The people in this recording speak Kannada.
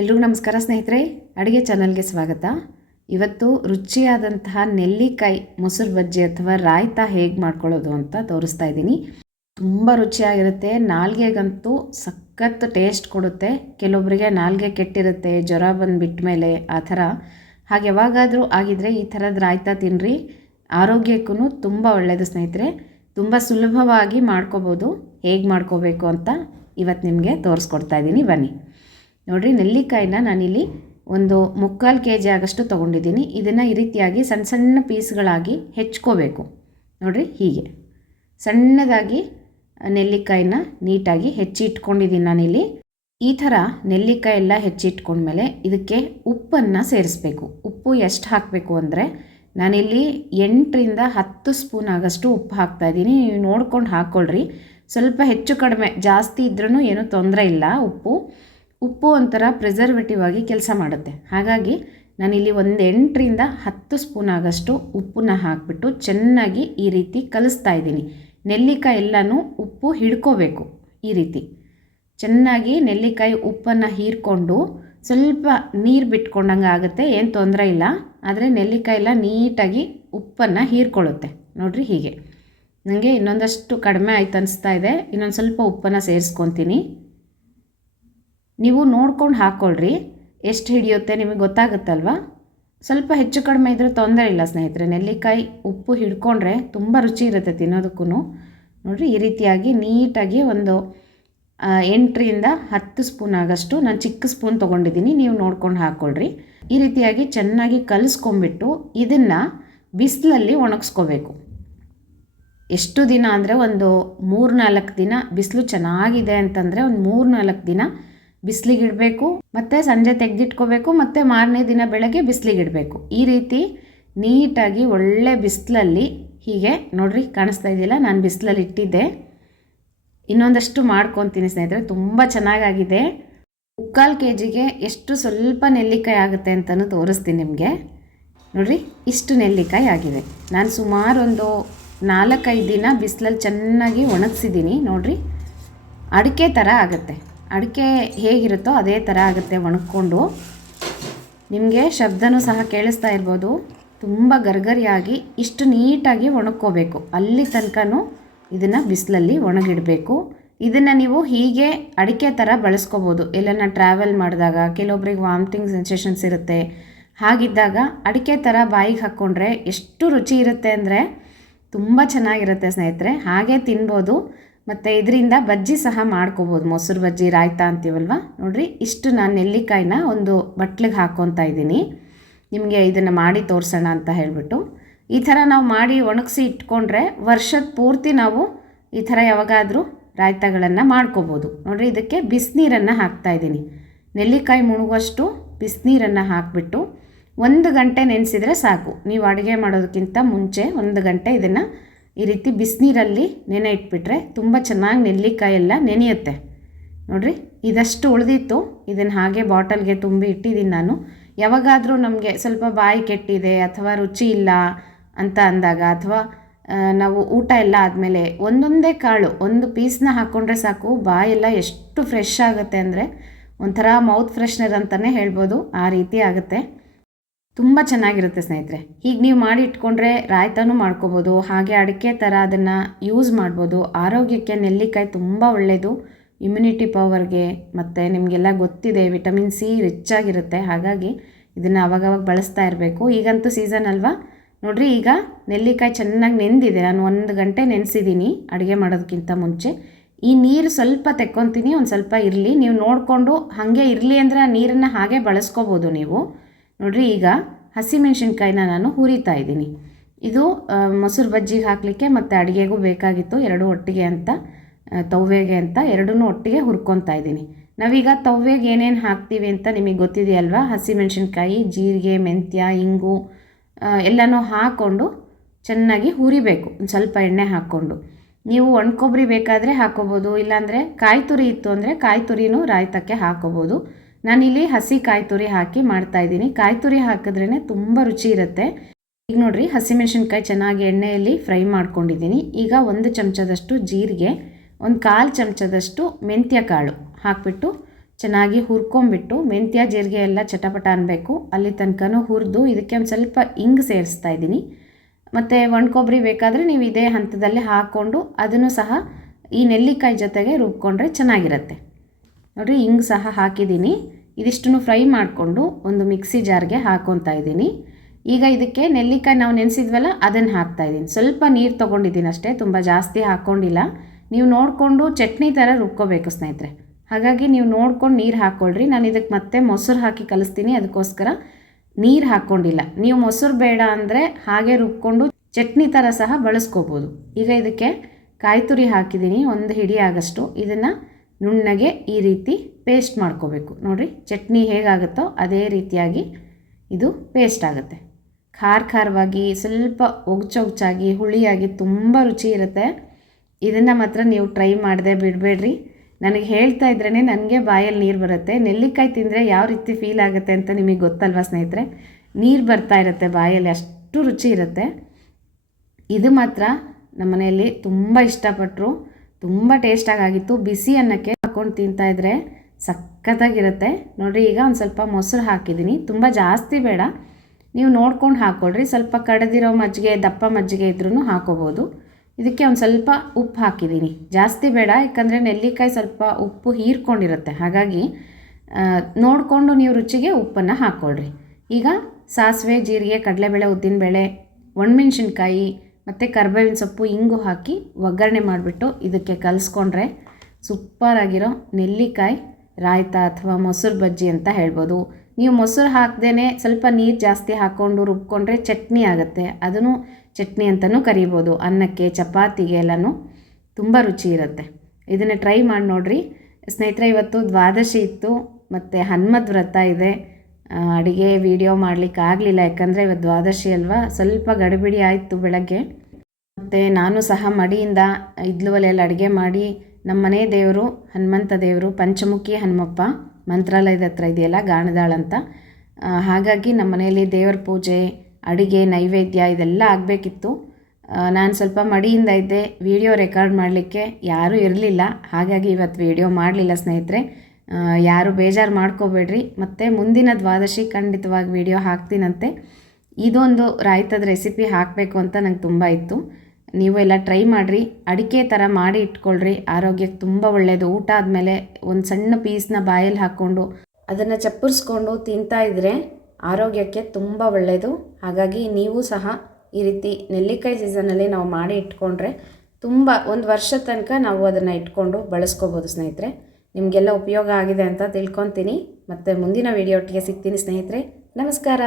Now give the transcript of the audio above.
ಎಲ್ರಿಗೂ ನಮಸ್ಕಾರ ಸ್ನೇಹಿತರೆ, ಅಡುಗೆ ಚಾನಲ್ಗೆ ಸ್ವಾಗತ. ಇವತ್ತು ರುಚಿಯಾದಂತಹ ನೆಲ್ಲಿಕಾಯಿ ಮೊಸರು ಬಜ್ಜಿ ಅಥವಾ ರಾಯ್ತ ಹೇಗೆ ಮಾಡ್ಕೊಳ್ಳೋದು ಅಂತ ತೋರಿಸ್ತಾ ಇದ್ದೀನಿ. ತುಂಬ ರುಚಿಯಾಗಿರುತ್ತೆ, ನಾಲ್ಗೆಗಂತೂ ಸಖತ್ ಟೇಸ್ಟ್ ಕೊಡುತ್ತೆ. ಕೆಲವೊಬ್ಬರಿಗೆ ನಾಲ್ಗೆ ಕೆಟ್ಟಿರುತ್ತೆ, ಜ್ವರ ಬಂದುಬಿಟ್ಟ ಮೇಲೆ ಆ ಥರ. ಹಾಗೆ ಯಾವಾಗಾದರೂ ಆಗಿದ್ರೆ ಈ ಥರದ ರಾಯ್ತ ತಿನ್ನಿರಿ ಆರೋಗ್ಯಕ್ಕೂ ತುಂಬ ಒಳ್ಳೆಯದು ಸ್ನೇಹಿತರೆ. ತುಂಬ ಸುಲಭವಾಗಿ ಮಾಡ್ಕೋಬೋದು, ಹೇಗೆ ಮಾಡ್ಕೋಬೇಕು ಅಂತ ಇವತ್ತು ನಿಮಗೆ ತೋರಿಸ್ಕೊಡ್ತಾ ಇದ್ದೀನಿ. ಬನ್ನಿ. ನೋಡಿರಿ, ನೆಲ್ಲಿಕಾಯಿನ ನಾನಿಲ್ಲಿ ಒಂದು ಮುಕ್ಕಾಲು ಕೆ ಜಿ ಆಗಷ್ಟು ತೊಗೊಂಡಿದ್ದೀನಿ. ಇದನ್ನು ಈ ರೀತಿಯಾಗಿ ಸಣ್ಣ ಸಣ್ಣ ಪೀಸ್ಗಳಾಗಿ ಹೆಚ್ಕೋಬೇಕು. ನೋಡಿರಿ, ಹೀಗೆ. ಸಣ್ಣದಾಗಿ ನೆಲ್ಲಿಕಾಯಿನ ನೀಟಾಗಿ ಹೆಚ್ಚಿಟ್ಕೊಂಡಿದ್ದೀನಿ ನಾನಿಲ್ಲಿ. ಈ ಥರ ನೆಲ್ಲಿಕಾಯಿ ಎಲ್ಲ ಹೆಚ್ಚಿಟ್ಕೊಂಡ್ಮೇಲೆ ಇದಕ್ಕೆ ಉಪ್ಪನ್ನು ಸೇರಿಸ್ಬೇಕು. ಉಪ್ಪು ಎಷ್ಟು ಹಾಕಬೇಕು ಅಂದರೆ, ನಾನಿಲ್ಲಿ ಎಂಟರಿಂದ ಹತ್ತು ಸ್ಪೂನ್ ಆಗಷ್ಟು ಉಪ್ಪು ಹಾಕ್ತಾಯಿದ್ದೀನಿ ನೀವು ನೋಡ್ಕೊಂಡು ಹಾಕ್ಕೊಳ್ರಿ. ಸ್ವಲ್ಪ ಹೆಚ್ಚು ಕಡಿಮೆ, ಜಾಸ್ತಿ ಇದ್ರೂ ಏನೂ ತೊಂದರೆ ಇಲ್ಲ ಉಪ್ಪು. ಉಪ್ಪು ಒಂಥರ ಪ್ರಿಸರ್ವೇಟಿವ್ ಆಗಿ ಕೆಲಸ ಮಾಡುತ್ತೆ. ಹಾಗಾಗಿ ನಾನಿಲ್ಲಿ ಒಂದು ಎಂಟರಿಂದ ಹತ್ತು ಸ್ಪೂನ್ ಆಗಷ್ಟು ಉಪ್ಪನ್ನ ಹಾಕಿಬಿಟ್ಟು ಚೆನ್ನಾಗಿ ಈ ರೀತಿ ಕಲಿಸ್ತಾ ಇದ್ದೀನಿ. ನೆಲ್ಲಿಕಾಯಿ ಎಲ್ಲನೂ ಉಪ್ಪು ಹಿಡ್ಕೋಬೇಕು ಈ ರೀತಿ. ಚೆನ್ನಾಗಿ ನೆಲ್ಲಿಕಾಯಿ ಉಪ್ಪನ್ನು ಹೀರ್ಕೊಂಡು ಸ್ವಲ್ಪ ನೀರು ಬಿಟ್ಕೊಂಡಂಗೆ ಆಗುತ್ತೆ, ಏನು ತೊಂದರೆ ಇಲ್ಲ. ಆದರೆ ನೆಲ್ಲಿಕಾಯಿ ಎಲ್ಲ ನೀಟಾಗಿ ಉಪ್ಪನ್ನು ಹೀರ್ಕೊಳ್ಳುತ್ತೆ. ನೋಡಿರಿ ಹೀಗೆ. ನನಗೆ ಇನ್ನೊಂದಷ್ಟು ಕಡಿಮೆ ಆಯ್ತು ಅನಿಸ್ತಾ ಇದೆ. ಇನ್ನೊಂದು ಸ್ವಲ್ಪ ಉಪ್ಪನ್ನು ಸೇರಿಸ್ಕೊತೀನಿ. ನೀವು ನೋಡ್ಕೊಂಡು ಹಾಕ್ಕೊಳ್ರಿ ಎಷ್ಟು ಹಿಡಿಯುತ್ತೆ ನಿಮಗೆ ಗೊತ್ತಾಗುತ್ತಲ್ವ? ಸ್ವಲ್ಪ ಹೆಚ್ಚು ಕಡಿಮೆ ಇದ್ದರೆ ತೊಂದರೆ ಇಲ್ಲ ಸ್ನೇಹಿತರೆ. ನೆಲ್ಲಿಕಾಯಿ ಉಪ್ಪು ಹಿಡ್ಕೊಂಡ್ರೆ ತುಂಬ ರುಚಿ ಇರುತ್ತೆ ತಿನ್ನೋದಕ್ಕೂ ನೋಡಿರಿ, ಈ ರೀತಿಯಾಗಿ ನೀಟಾಗಿ ಒಂದು ಎಂಟರಿಂದ ಹತ್ತು ಸ್ಪೂನ್ ಆಗಷ್ಟು ನಾನು ಚಿಕ್ಕ ಸ್ಪೂನ್ ತೊಗೊಂಡಿದ್ದೀನಿ. ನೀವು ನೋಡ್ಕೊಂಡು ಹಾಕ್ಕೊಳ್ರಿ ಈ ರೀತಿಯಾಗಿ ಚೆನ್ನಾಗಿ ಕಲಿಸ್ಕೊಂಬಿಟ್ಟು ಇದನ್ನು ಬಿಸಿಲಲ್ಲಿ ಒಣಗಿಸ್ಕೋಬೇಕು. ಎಷ್ಟು ದಿನ ಅಂದರೆ ಒಂದು ಮೂರು ನಾಲ್ಕು ದಿನ ಬಿಸಿಲು ಚೆನ್ನಾಗಿದೆ ಅಂತಂದರೆ ಒಂದು ಮೂರು ನಾಲ್ಕು ದಿನ ಬಿಸಿಲಿಗಿಡಬೇಕು, ಮತ್ತು ಸಂಜೆ ತೆಗೆದಿಟ್ಕೋಬೇಕು, ಮತ್ತು ಮಾರನೇ ದಿನ ಬೆಳಗ್ಗೆ ಬಿಸಿಲಿಗಿಡಬೇಕು. ಈ ರೀತಿ ನೀಟಾಗಿ ಒಳ್ಳೆ ಬಿಸಿಲಲ್ಲಿ, ಹೀಗೆ ನೋಡ್ರಿ ಕಾಣಿಸ್ತಾ ಇದೆಯಲ್ಲ, ನಾನು ಬಿಸಿಲಲ್ಲಿ ಇಟ್ಟಿದ್ದೆ. ಇನ್ನೊಂದಷ್ಟು ಮಾಡ್ಕೊತೀನಿ ಸ್ನೇಹಿತರೆ, ತುಂಬ ಚೆನ್ನಾಗಾಗಿದೆ. ಮುಕ್ಕಾಲು ಕೆ ಜಿಗೆ ಎಷ್ಟು ಸ್ವಲ್ಪ ನೆಲ್ಲಿಕಾಯಿ ಆಗುತ್ತೆ ಅಂತಲೂ ತೋರಿಸ್ತೀನಿ ನಿಮಗೆ. ನೋಡಿರಿ, ಇಷ್ಟು ನೆಲ್ಲಿಕಾಯಿ ಆಗಿದೆ. ನಾನು ಸುಮಾರು ಒಂದು ನಾಲ್ಕೈದು ದಿನ ಬಿಸಿಲಲ್ಲಿ ಚೆನ್ನಾಗಿ ಒಣಗಿಸಿದ್ದೀನಿ, ನೋಡಿರಿ. ಅಡಿಕೆ ಥರ ಆಗುತ್ತೆ. ಅಡಿಕೆ ಹೇಗಿರುತ್ತೋ ಅದೇ ಥರ ಆಗುತ್ತೆ ಒಣಕೊಂಡು ನಿಮಗೆ ಶಬ್ದನೂ ಸಹ ಕೇಳಿಸ್ತಾ ಇರ್ಬೋದು. ತುಂಬ ಗರ್ಗರಿಯಾಗಿ ಇಷ್ಟು ನೀಟಾಗಿ ಒಣಗ್ಕೋಬೇಕು. ಅಲ್ಲಿ ತನಕನೂ ಇದನ್ನು ಬಿಸಿಲಲ್ಲಿ ಒಣಗಿಡಬೇಕು. ಇದನ್ನು ನೀವು ಹೀಗೆ ಅಡಿಕೆ ಥರ ಬಳಸ್ಕೋಬೋದು. ಎಲ್ಲನ ಟ್ರಾವೆಲ್ ಮಾಡಿದಾಗ, ಕೆಲವೊಬ್ರಿಗೆ ವಾಮಿಟಿಂಗ್ ಸೆನ್ಸೇಷನ್ಸ್ ಇರುತ್ತೆ. ಹಾಗಿದ್ದಾಗ ಅಡಿಕೆ ಥರ ಬಾಯಿಗೆ ಹಾಕ್ಕೊಂಡ್ರೆ ಎಷ್ಟು ರುಚಿ ಇರುತ್ತೆ ಅಂದರೆ ತುಂಬ ಚೆನ್ನಾಗಿರುತ್ತೆ ಸ್ನೇಹಿತರೆ. ಹಾಗೆ ತಿನ್ಬೋದು. ಮತ್ತು ಇದರಿಂದ ಬಜ್ಜಿ ಸಹ ಮಾಡ್ಕೋಬೋದು. ಮೊಸರು ಬಜ್ಜಿ, ರಾಯ್ತಾ ಅಂತೀವಲ್ವ? ನೋಡಿರಿ, ಇಷ್ಟು ನಾನು ನೆಲ್ಲಿಕಾಯಿನ ಒಂದು ಬಟ್ಲಿಗೆ ಹಾಕ್ಕೊತಾ ಇದ್ದೀನಿ. ನಿಮಗೆ ಇದನ್ನು ಮಾಡಿ ತೋರಿಸೋಣ ಅಂತ ಹೇಳಿಬಿಟ್ಟು. ಈ ಥರ ನಾವು ಮಾಡಿ ಒಣಗಿಸಿ ಇಟ್ಕೊಂಡ್ರೆ ವರ್ಷದ ಪೂರ್ತಿ ನಾವು ಈ ಥರ ಯಾವಾಗಾದರೂ ರಾಯ್ತಗಳನ್ನು ಮಾಡ್ಕೋಬೋದು. ನೋಡಿರಿ, ಇದಕ್ಕೆ ಬಿಸಿನೀರನ್ನು ಹಾಕ್ತಾಯಿದ್ದೀನಿ ನೆಲ್ಲಿಕಾಯಿ ಮುಳುಗುವಷ್ಟು ಬಿಸಿನೀರನ್ನು ಹಾಕಿಬಿಟ್ಟು ಒಂದು ಗಂಟೆ ನೆನೆಸಿದರೆ ಸಾಕು. ನೀವು ಅಡುಗೆ ಮಾಡೋದಕ್ಕಿಂತ ಮುಂಚೆ ಒಂದು ಗಂಟೆ ಇದನ್ನು ಈ ರೀತಿ ಬಿಸಿನೀರಲ್ಲಿ ನೆನೆ ಇಟ್ಬಿಟ್ರೆ ತುಂಬ ಚೆನ್ನಾಗಿ ನೆಲ್ಲಿಕಾಯಿ ಎಲ್ಲ ನೆನೆಯುತ್ತೆ. ನೋಡಿರಿ, ಇದಷ್ಟು ಉಳಿದಿತ್ತು. ಇದನ್ನು ಹಾಗೆ ಬಾಟಲ್ಗೆ ತುಂಬಿ ಇಟ್ಟಿದ್ದೀನಿ ನಾನು. ಯಾವಾಗಾದರೂ ನಮಗೆ ಸ್ವಲ್ಪ ಬಾಯಿ ಕೆಟ್ಟಿದೆ ಅಥವಾ ರುಚಿ ಇಲ್ಲ ಅಂತ ಅಂದಾಗ ಅಥವಾ ನಾವು ಊಟ ಎಲ್ಲ ಆದಮೇಲೆ ಒಂದೊಂದೇ ಕಾಳು, ಒಂದು ಪೀಸ್ನ ಹಾಕ್ಕೊಂಡ್ರೆ ಸಾಕು, ಬಾಯೆಲ್ಲ ಎಷ್ಟು ಫ್ರೆಶ್ ಆಗುತ್ತೆ ಅಂದರೆ ಒಂಥರ ಮೌತ್ ಫ್ರೆಶ್ನರ್ ಅಂತಲೇ ಹೇಳ್ಬೋದು. ಆ ರೀತಿ ಆಗುತ್ತೆ. ತುಂಬ ಚೆನ್ನಾಗಿರುತ್ತೆ ಸ್ನೇಹಿತರೆ. ಹೀಗೆ ನೀವು ಮಾಡಿ ಇಟ್ಕೊಂಡ್ರೆ ರಾಯ್ತಾನೂ ಮಾಡ್ಕೋಬೋದು. ಹಾಗೆ ಅಡಿಕೆ ಥರ ಅದನ್ನು ಯೂಸ್ ಮಾಡ್ಬೋದು. ಆರೋಗ್ಯಕ್ಕೆ ನೆಲ್ಲಿಕಾಯಿ ತುಂಬ ಒಳ್ಳೆಯದು ಇಮ್ಯುನಿಟಿ ಪವರ್ಗೆ ಮತ್ತು ನಿಮಗೆಲ್ಲ ಗೊತ್ತಿದೆ ವಿಟಮಿನ್ ಸಿ ರಿಚ್ ಆಗಿರುತ್ತೆ. ಹಾಗಾಗಿ ಇದನ್ನು ಅವಾಗವಾಗ ಬಳಸ್ತಾ ಇರಬೇಕು. ಈಗಂತೂ ಸೀಸನ್ ಅಲ್ವಾ? ನೋಡಿರಿ, ಈಗ ನೆಲ್ಲಿಕಾಯಿ ಚೆನ್ನಾಗಿ ನೆಂದಿದೆ. ನಾನು ಒಂದು ಗಂಟೆ ನೆನೆಸಿದ್ದೀನಿ ಅಡುಗೆ ಮಾಡೋದಕ್ಕಿಂತ ಮುಂಚೆ. ಈ ನೀರು ಸ್ವಲ್ಪ ತೆಕ್ಕೊತೀನಿ, ಒಂದು ಸ್ವಲ್ಪ ಇರಲಿ. ನೀವು ನೋಡಿಕೊಂಡು ಹಾಗೆ ಇರಲಿ ಅಂದರೆ ಆ ನೀರನ್ನು ಹಾಗೆ ಬಳಸ್ಕೋಬೋದು ನೀವು. ನೋಡಿರಿ, ಈಗ ಹಸಿಮೆಣ್ಸಿನ್ಕಾಯಿನ ನಾನು ಹುರಿತಾ ಇದ್ದೀನಿ. ಇದು ಮೊಸರು ಬಜ್ಜಿಗೆ ಹಾಕಲಿಕ್ಕೆ ಮತ್ತು ಅಡುಗೆಗೂ ಬೇಕಾಗಿತ್ತು ಎರಡು ಒಟ್ಟಿಗೆ ಅಂತ ತವ್ವೆಗೆ ಅಂತ ಎರಡೂ ಒಟ್ಟಿಗೆ ಹುರ್ಕೊತಾ ಇದ್ದೀನಿ. ನಾವೀಗ ತವ್ವೆಗೆ ಏನೇನು ಹಾಕ್ತೀವಿ ಅಂತ ನಿಮಗೆ ಗೊತ್ತಿದೆಯಲ್ವಾ? ಹಸಿಮೆಣ್ಸಿನ್ಕಾಯಿ ಜೀರಿಗೆ, ಮೆಂತ್ಯ, ಇಂಗು ಎಲ್ಲನೂ ಹಾಕ್ಕೊಂಡು ಚೆನ್ನಾಗಿ ಹುರಿಬೇಕು. ಒಂದು ಸ್ವಲ್ಪ ಎಣ್ಣೆ ಹಾಕ್ಕೊಂಡು. ನೀವು ಒಣಕೊಬ್ಬರಿ ಬೇಕಾದರೆ ಹಾಕ್ಕೋಬೋದು ಇಲ್ಲಾಂದರೆ ಕಾಯಿ ತುರಿ ಇತ್ತು ಅಂದರೆ ಕಾಯಿ ತುರಿನೂ ರಾಯ್ತಕ್ಕೆ ಹಾಕೋಬೋದು. ನಾನಿಲ್ಲಿ ಹಸಿ ಕಾಯಿ ತುರಿ ಹಾಕಿ ಮಾಡ್ತಾಯಿದ್ದೀನಿ ಕಾಯಿ ತುರಿ ಹಾಕಿದ್ರೇ ತುಂಬ ರುಚಿ ಇರುತ್ತೆ. ಈಗ ನೋಡಿರಿ, ಹಸಿಮೆಣ್ಸಿನ್ಕಾಯಿ ಚೆನ್ನಾಗಿ ಎಣ್ಣೆಯಲ್ಲಿ ಫ್ರೈ ಮಾಡ್ಕೊಂಡಿದ್ದೀನಿ. ಈಗ ಒಂದು ಚಮಚದಷ್ಟು ಜೀರಿಗೆ, ಒಂದು ಕಾಲು ಚಮಚದಷ್ಟು ಮೆಂತ್ಯ ಕಾಳು ಹಾಕಿಬಿಟ್ಟು ಚೆನ್ನಾಗಿ ಹುರ್ಕೊಂಬಿಟ್ಟು ಮೆಂತ್ಯ, ಜೀರಿಗೆ ಎಲ್ಲ ಚಟಪಟ ಅನ್ನಬೇಕು ಅಲ್ಲಿ ತನಕನೂ ಹುರಿದು ಇದಕ್ಕೆ ಒಂದು ಸ್ವಲ್ಪ ಇಂಗು ಸೇರಿಸ್ತಾ ಇದ್ದೀನಿ. ಮತ್ತು ಒಣ ಕೊಬ್ಬರಿ ಬೇಕಾದರೆ ನೀವು ಇದೇ ಹಂತದಲ್ಲಿ ಹಾಕ್ಕೊಂಡು, ಅದನ್ನು ಸಹ ಈ ನೆಲ್ಲಿಕಾಯಿ ಜೊತೆಗೆ ರುಬ್ಕೊಂಡ್ರೆ ಚೆನ್ನಾಗಿರುತ್ತೆ. ನೋಡಿರಿ ಹಿಂಗೆ ಸಹ ಹಾಕಿದ್ದೀನಿ. ಇದಿಷ್ಟನ್ನು ಫ್ರೈ ಮಾಡಿಕೊಂಡು ಒಂದು ಮಿಕ್ಸಿ ಜಾರ್ಗೆ ಹಾಕೊತಾ ಇದ್ದೀನಿ. ಈಗ ಇದಕ್ಕೆ ನೆಲ್ಲಿಕಾಯಿ ನಾವು ನೆನೆಸಿದ್ವಲ್ಲ, ಅದನ್ನು ಹಾಕ್ತಾ ಇದ್ದೀನಿ. ಸ್ವಲ್ಪ ನೀರು ತೊಗೊಂಡಿದ್ದೀನಿ ಅಷ್ಟೇ, ತುಂಬ ಜಾಸ್ತಿ ಹಾಕ್ಕೊಂಡಿಲ್ಲ ನೀವು ನೋಡಿಕೊಂಡು ಚಟ್ನಿ ಥರ ರುಬ್ಕೋಬೇಕು ಸ್ನೇಹಿತರೆ. ಹಾಗಾಗಿ ನೀವು ನೋಡ್ಕೊಂಡು ನೀರು ಹಾಕ್ಕೊಳ್ರಿ ನಾನು ಇದಕ್ಕೆ ಮತ್ತೆ ಮೊಸರು ಹಾಕಿ ಕಲಿಸ್ತೀನಿ, ಅದಕ್ಕೋಸ್ಕರ ನೀರು ಹಾಕ್ಕೊಂಡಿಲ್ಲ ನೀವು ಮೊಸರು ಬೇಡ ಅಂದರೆ ಹಾಗೆ ರುಬ್ಕೊಂಡು ಚಟ್ನಿ ಥರ ಸಹ ಬಳಸ್ಕೋಬೋದು. ಈಗ ಇದಕ್ಕೆ ಕಾಯಿ ತುರಿ ಹಾಕಿದ್ದೀನಿ, ಒಂದು ಹಿಡಿ ಆಗಷ್ಟು. ಇದನ್ನು ನುಣ್ಣಗೆ ಈ ರೀತಿ ಪೇಸ್ಟ್ ಮಾಡ್ಕೋಬೇಕು. ನೋಡಿರಿ, ಚಟ್ನಿ ಹೇಗಾಗುತ್ತೋ ಅದೇ ರೀತಿಯಾಗಿ ಇದು ಪೇಸ್ಟ್ ಆಗುತ್ತೆ. ಖಾರ ಖಾರವಾಗಿ, ಸ್ವಲ್ಪ ಒಗ್ಚೊಗ್ಚಾಗಿ ಹುಳಿಯಾಗಿ ತುಂಬ ರುಚಿ ಇರುತ್ತೆ. ಇದನ್ನು ಮಾತ್ರ ನೀವು ಟ್ರೈ ಮಾಡದೆ ಬಿಡಬೇಡ್ರಿ. ನನಗೆ ಹೇಳ್ತಾ ಇದ್ರೇ ನನಗೆ ಬಾಯಲ್ಲಿ ನೀರು ಬರುತ್ತೆ. ನೆಲ್ಲಿಕಾಯಿ ತಿಂದರೆ ಯಾವ ರೀತಿ ಫೀಲ್ ಆಗುತ್ತೆ ಅಂತ ನಿಮಗೆ ಗೊತ್ತಲ್ವಾ ಸ್ನೇಹಿತರೆ? ನೀರು ಬರ್ತಾ ಇರುತ್ತೆ ಬಾಯಲ್ಲಿ, ಅಷ್ಟು ರುಚಿ ಇರುತ್ತೆ. ಇದು ಮಾತ್ರ ನಮ್ಮ ಮನೆಯಲ್ಲಿ ತುಂಬ ಇಷ್ಟಪಟ್ಟರು ತುಂಬ ಟೇಸ್ಟಾಗಿ ಆಗಿತ್ತು ಬಿಸಿ ಅನ್ನಕ್ಕೆ ಹಾಕೊಂಡು ತಿಂತಾ ಇದ್ರೆ ಸಖತ್ತಾಗಿರುತ್ತೆ. ನೋಡಿರಿ, ಈಗ ಒಂದು ಸ್ವಲ್ಪ ಮೊಸರು ಹಾಕಿದ್ದೀನಿ ತುಂಬ ಜಾಸ್ತಿ ಬೇಡ. ನೀವು ನೋಡ್ಕೊಂಡು ಹಾಕ್ಕೊಳ್ರಿ ಸ್ವಲ್ಪ ಕಡೆದಿರೋ ಮಜ್ಜಿಗೆ, ದಪ್ಪ ಮಜ್ಜಿಗೆ ಇದ್ರೂ ಹಾಕೋಬೋದು. ಇದಕ್ಕೆ ಒಂದು ಸ್ವಲ್ಪ ಉಪ್ಪು ಹಾಕಿದ್ದೀನಿ ಜಾಸ್ತಿ ಬೇಡ, ಯಾಕಂದರೆ ನೆಲ್ಲಿಕಾಯಿ ಸ್ವಲ್ಪ ಉಪ್ಪು ಹೀರ್ಕೊಂಡಿರುತ್ತೆ. ಹಾಗಾಗಿ ನೋಡಿಕೊಂಡು ನೀವು ರುಚಿಗೆ ಉಪ್ಪನ್ನು ಹಾಕ್ಕೊಳ್ರಿ ಈಗ ಸಾಸಿವೆ, ಜೀರಿಗೆ, ಕಡಲೆಬೇಳೆ, ಉದ್ದಿನಬೇಳೆ, ಒಣಮೆಣ್ಸಿನ್ಕಾಯಿ ಮತ್ತು ಕರ್ಬೇವಿನ ಸೊಪ್ಪು, ಇಂಗು ಹಾಕಿ ಒಗ್ಗರಣೆ ಮಾಡಿಬಿಟ್ಟು ಇದಕ್ಕೆ ಕಲಿಸ್ಕೊಂಡ್ರೆ ಸೂಪರಾಗಿರೋ ನೆಲ್ಲಿಕಾಯಿ, ರಾಯ್ತ ಅಥವಾ ಮೊಸರು ಬಜ್ಜಿ ಅಂತ ಹೇಳ್ಬೋದು. ನೀವು ಮೊಸರು ಹಾಕ್ದೇ ಸ್ವಲ್ಪ ನೀರು ಜಾಸ್ತಿ ಹಾಕ್ಕೊಂಡು ರುಬ್ಕೊಂಡ್ರೆ ಚಟ್ನಿ ಆಗುತ್ತೆ. ಅದನ್ನು ಚಟ್ನಿ ಅಂತಲೂ ಕರಿಬೋದು. ಅನ್ನಕ್ಕೆ, ಚಪಾತಿಗೆ ಎಲ್ಲನೂ ತುಂಬ ರುಚಿ ಇರುತ್ತೆ. ಇದನ್ನು ಟ್ರೈ ಮಾಡಿ ನೋಡಿರಿ. ಸ್ನೇಹಿತರೆ, ಇವತ್ತು ದ್ವಾದಶಿ ಇತ್ತು, ಮತ್ತು ಹನುಮದ್ ವ್ರತ ಇದೆ. ಅಡುಗೆ ವೀಡಿಯೋ ಮಾಡಲಿಕ್ಕೆ ಆಗಲಿಲ್ಲ, ಯಾಕಂದರೆ ಇವತ್ತು ದ್ವಾದಶಿ ಅಲ್ವಾ? ಸ್ವಲ್ಪ ಗಡಿಬಿಡಿ ಆಯಿತು ಬೆಳಗ್ಗೆ. ಮತ್ತು ನಾನು ಸಹ ಮಡಿಯಿಂದ ಇದ್ಲು ಒಲೆಯಲ್ಲಿ ಅಡುಗೆ ಮಾಡಿ, ನಮ್ಮ ಮನೆ ದೇವರು, ಹನುಮಂತ ದೇವರು, ಪಂಚಮುಖಿ ಹನುಮಪ್ಪ, ಮಂತ್ರಾಲಯದ ಹತ್ರ ಇದೆಯಲ್ಲ, ಗಾಣದಾಳ ಅಂತ. ಹಾಗಾಗಿ ನಮ್ಮ ಮನೆಯಲ್ಲಿ ದೇವರ ಪೂಜೆ, ಅಡುಗೆ, ನೈವೇದ್ಯ ಇದೆಲ್ಲ ಆಗಬೇಕಿತ್ತು. ನಾನು ಸ್ವಲ್ಪ ಮಡಿಯಿಂದ ಇದ್ದೆ ವಿಡಿಯೋ ರೆಕಾರ್ಡ್ ಮಾಡಲಿಕ್ಕೆ ಯಾರೂ ಇರಲಿಲ್ಲ. ಹಾಗಾಗಿ ಇವತ್ತು ವಿಡಿಯೋ ಮಾಡಲಿಲ್ಲ ಸ್ನೇಹಿತರೆ. ಯಾರು ಬೇಜಾರು ಮಾಡ್ಕೋಬೇಡ್ರಿ. ಮತ್ತು ಮುಂದಿನ ದ್ವಾದಶಿ ಖಂಡಿತವಾಗಿ ವಿಡಿಯೋ ಹಾಕ್ತೀನಂತೆ. ಇದೊಂದು ರಾಯ್ತದ ರೆಸಿಪಿ ಹಾಕಬೇಕು ಅಂತ ನಂಗೆ ತುಂಬ ಇತ್ತು. ನೀವು ಎಲ್ಲ ಟ್ರೈ ಮಾಡಿರಿ. ಅಡಿಕೆ ಥರ ಮಾಡಿ ಇಟ್ಕೊಳ್ರಿ. ಆರೋಗ್ಯಕ್ಕೆ ತುಂಬ ಒಳ್ಳೆಯದು ಊಟ ಆದಮೇಲೆ ಒಂದು ಸಣ್ಣ ಪೀಸ್ನ ಬಾಯಲ್ಲಿ ಹಾಕ್ಕೊಂಡು ಅದನ್ನು ಚಪ್ಪರಿಸ್ಕೊಂಡು ತಿಂತಾ ಇದ್ದರೆ ಆರೋಗ್ಯಕ್ಕೆ ತುಂಬ ಒಳ್ಳೆಯದು ಹಾಗಾಗಿ ನೀವು ಸಹ ಈ ರೀತಿ ನೆಲ್ಲಿಕಾಯಿ ಸೀಸನಲ್ಲಿ ನಾವು ಮಾಡಿ ಇಟ್ಕೊಂಡ್ರೆ ತುಂಬ ಒಂದು ವರ್ಷ ತನಕ ನಾವು ಅದನ್ನು ಇಟ್ಕೊಂಡು ಬಳಸ್ಕೋಬೋದು ಸ್ನೇಹಿತರೆ. ನಿಮಗೆಲ್ಲ ಉಪಯೋಗ ಆಗಿದೆ ಅಂತ ತಿಳ್ಕೊತೀನಿ. ಮತ್ತು ಮುಂದಿನ ವೀಡಿಯೋ ಒಟ್ಟಿಗೆ ಸಿಗ್ತೀನಿ ಸ್ನೇಹಿತರೆ. ನಮಸ್ಕಾರ.